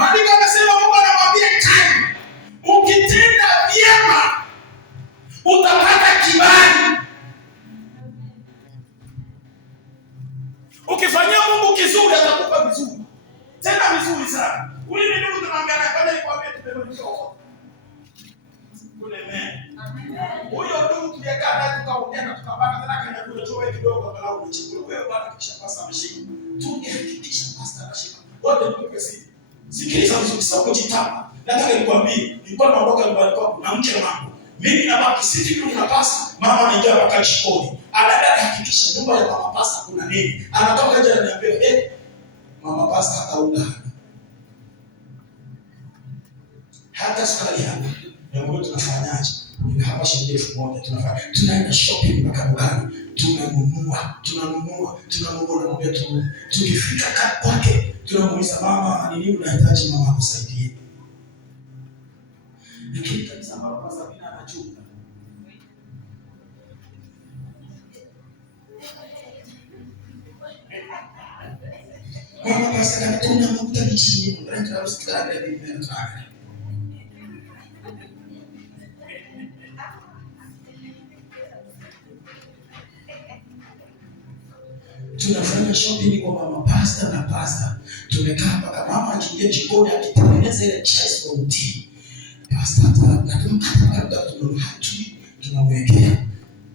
Maandiko yanasema Mungu anamwambia Kaini, ukitenda vyema utapata kibali. Ukifanyia Mungu kizuri atakupa vizuri. Tena vizuri sana. Uli ni ndugu tunamwambia baada ya kuambia tumebadilisha wote. Amen. Huyo ndugu tuliyekaa naye tukaongea na tukabana tena kana kule chowe kidogo angalau nichukue wewe bwana kisha pasta ameshika. Tungehakikisha pasta anashika. Wote ndio pesi. Sikiliza vizuri sana kujitapa. Nataka nikwambie, nilikuwa naondoka nyumbani kwangu na mke wangu. Mimi na baki sisi ndio tunapasa, mama anaingia mpaka jikoni. Anataka hakikisha nyumba ya mama pasta kuna nini. Anatoka nje ananiambia, mama pasta hata unga hata sukari hapa. Na wewe tunafanyaje? Ni hapa shilingi 1000 tunafanya. Tunaenda shopping mpaka dukani. Tunanunua na mwambia tu. Tukifika kwake tunamuuliza mama, ni nini unahitaji mama akusaidie? Lakini kabisa mama Sabina anajua. Mama pasta kuna mafuta bichi nyingi, ndio usikale bibi nataka. Tunafanya shopping kwa mama pasta na pasta. Tumekaa mpaka mama akiingia jikoni akitengeneza ile chai for tea. Pasta tunamwekea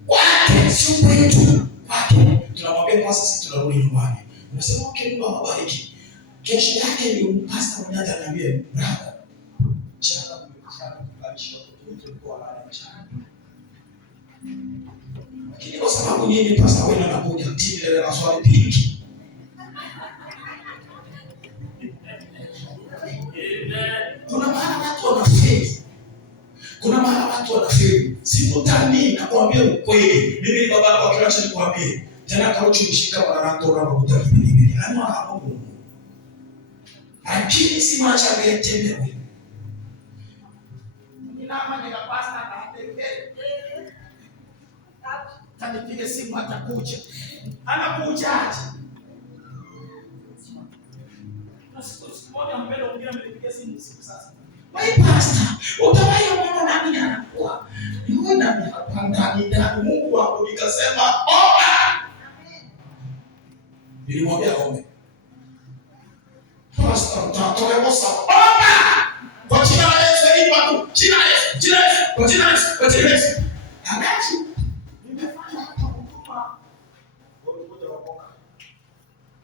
kwake, sio kwetu, kwake. Tunamwambia pasta sisi tunarudi nyumbani. Unasema okay, Mungu awabariki. Kesho yake ndio pasta mmoja ananiambia, brother, chana kubadilisha tulikuwa wale chana. Lakini kwa sababu nini pasta wewe anakuja mtini ile na swali pinki. Kuna maana watu wanafeli. Sikutani na kuambia ukweli. Mimi baba yako akiacha nikwambie. Tena kauchi mshika barato na kukuta bibi. Ana hapo. Akili si macha getembea. Ninama nika pasta na Kanipige simu atakuja. Anakujaje? Moja mpendo mwingine amenipigia simu usiku sasa. Why pastor? Utawahi mwana nani anakuwa? Mbona mnapanda ndani Mungu wangu nikasema omba. Nilimwambia ombe. Pastor mtatoe kosa. Omba. Kwa jina la Yesu imba tu. Jina la Yesu. Kwa jina la Yesu. Anachi.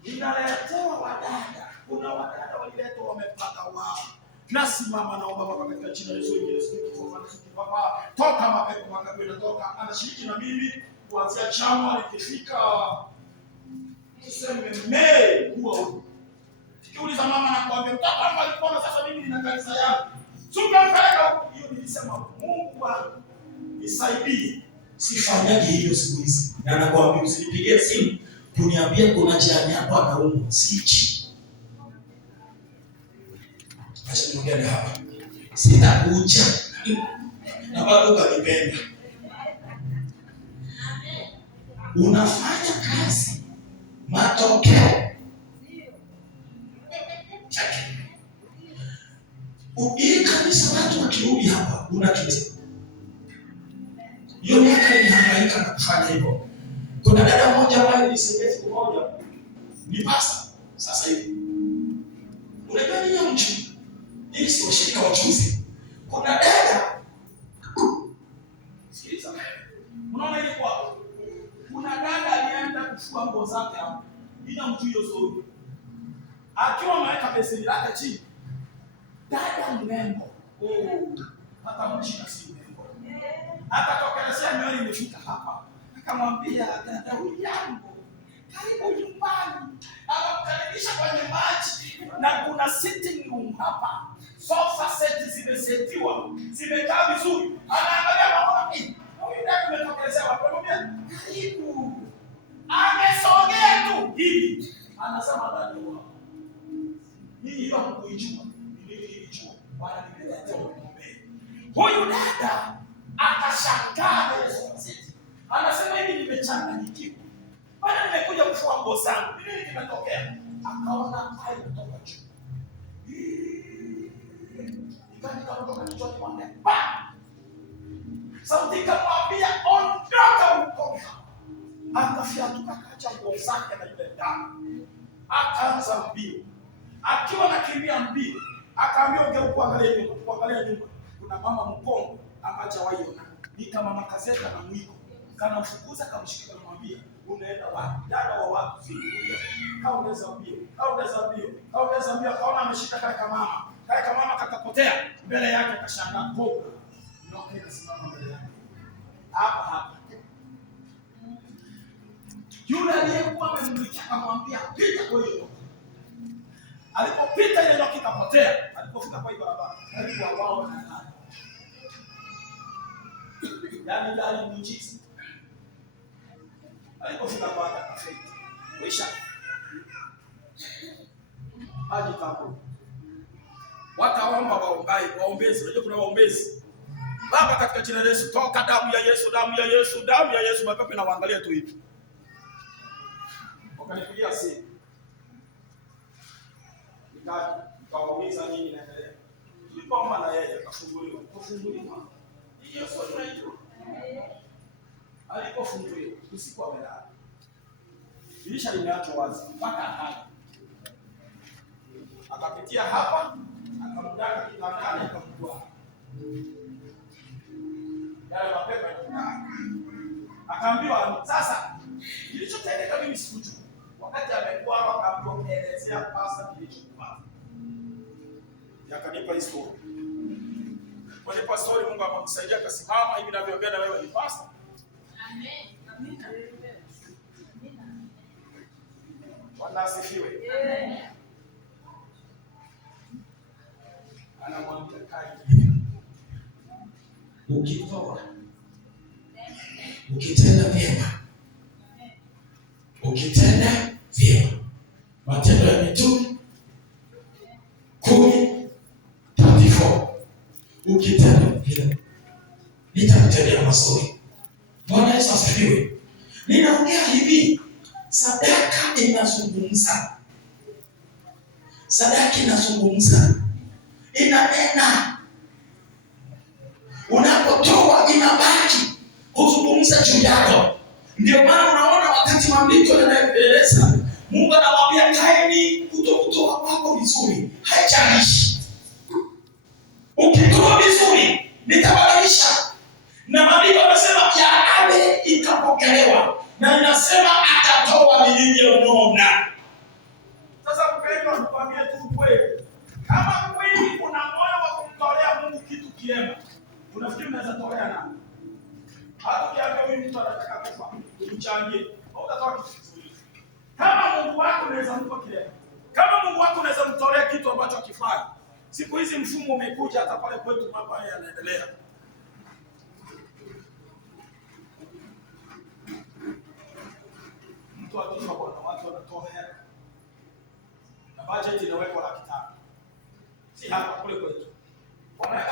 Ninaletewa wadada. Kuna wadada waliletwa wamepaka wao. Nasimama naomba Baba katika jina la Yesu Kristo Baba. Toka mapepo makabila toka. Anashiriki na mimi kuanzia Januari ikifika tuseme Mei huwa huko. Kiuliza mama na kuambia mtoto wangu alipona sasa mimi nina kanisa yangu. Sungampeleka huko. Hiyo nilisema Mungu wangu nisaidie. Sifanyaje hiyo siku hizi. Na nakwambia usinipigie simu kuniambia kuna jirani hapo anaumwa. Sichi. Acha niongee hapa. Sitakuja. Na bado kanipenda. Unafanya kazi. Matokeo. Hii kanisa watu wakirudi hapa unakiti. Hiyo miaka inahangaika na kufanya hivyo. Kuna dada mmoja ambaye nilisaidia siku moja. Ni pasta sasa hivi. Unajua nini ya mtu? Hii si washirika wachuzi. Kuna dada. Sikiliza. Unaona ile kwa. Kuna dada alienda kufua nguo zake hapo. Bila mtu hiyo sori. Akiwa ameweka beseni lake chini. Dada mrembo. Hata mchina si mrembo. Akatokelezea nywele imefika hapa. Akamwambia dada yangu, karibu nyumbani. Akamkaribisha kwenye maji na kuna sitting room hapa. Sofa set zimesetiwa, zimekaa vizuri. Anaangalia mama hii. Huyu dada ametokelezea wapi? Anamwambia, karibu. Amesogea tu hivi. Anasema dada wangu. Mimi hakuijua. Nilijua. Bwana nimeletea ng'ombe. Huyu dada akashangaa ile sofa set. Anasema hivi nimechanganyikiwa. Bwana nimekuja kufua nguo zangu. Nini kimetokea? Akaona hayo kutoka juu. kutoka kichwani mwake. Sauti ikamwambia ondoka huko. Akafyatuka akacha nguo zake na yule dada. Akaanza mbio. Akiwa anakimbia mbio, akaambia ungeuka kuangalia nyuma. Kuna mama mkongo hajawahi ona. Ni kama makazeta na mwiko. Kana mfukuza kamshika kumwambia unaenda wapi? Dada wa wapi? Kaongeza mbio. Kaona ameshika kale kama mama kakapotea mbele yake, akashangaa koga. Nyoka ikasimama mbele yake. Hapa. Yule aliyekuwa amemlikia akamwambia pita kwa hiyo. Alipopita ile nyoka ikapotea. Alipofika kwa hiyo barabara, alikuwa wao na nani? Yaani ndani muujiza. Alipofika kwa akafika. Wisha. Haji kapo. Wataomba waombezi. Unajua kuna waombezi. Baba, katika jina la Yesu, toka damu ya Yesu, mapepo na waangalia tu hivi. Wakanipigia simu. Nikawauliza nini inaendelea. Nilipoomba na yeye akafunguliwa. Hiyo sio tunaijua. Alipofunguliwa usiku amelala. Dirisha limeachwa wazi mpaka hapa. Akapitia hapa, akamdaka kitandani, akamtoa. Yale mapepo yakatoka. Akaambiwa sasa kilichotendeka mimi sikujua. Wakati amekuwa akaelezea pasta kilichokupata. Yakanipa historia. Kwa hiyo pastori Mungu akamsaidia akasimama hivi ninavyoongea na wewe ni pasta. Amen. Amina. Bwana asifiwe. Amen. Anamwambia kai. Ukitoa. Ukitenda vyema. Matendo ya Mitume 10:34. Ukitenda vyema, nitakutendea mazuri. Bwana Yesu asifiwe. Ninaongea hivi, sadaka inazungumza. Inanena. Unapotoa inabaki kuzungumza juu yako. Ndio maana unaona wakati maandiko yanaeleza Mungu anawaambia Kaini, kutoa kwako vizuri haijalishi. Ukitoa vizuri nitabadilisha. Na maandiko yanasema ya Abel ikapokelewa. Na inasema atatoa nilivyonona. Sasa mpendwa, nikwambie tu kweli. Kama kweli kuna moyo wa kumtolea Mungu kitu kiema, unafikiri unaweza tolea nani? Hata ukiambia huyu mtu anataka kufa, umchangie, utatoa kitu kizuri. Kama Mungu wako unaweza mpa kiema. Kama Mungu wako unaweza mtolea kitu ambacho hakifai. Siku hizi mfumo umekuja hata pale kwetu mambo haya yanaendelea. Mtu akifa bwana, watu wanatoa hela. Na budget inawekwa 500,000. Si hapa kule kwetu. Wanaweka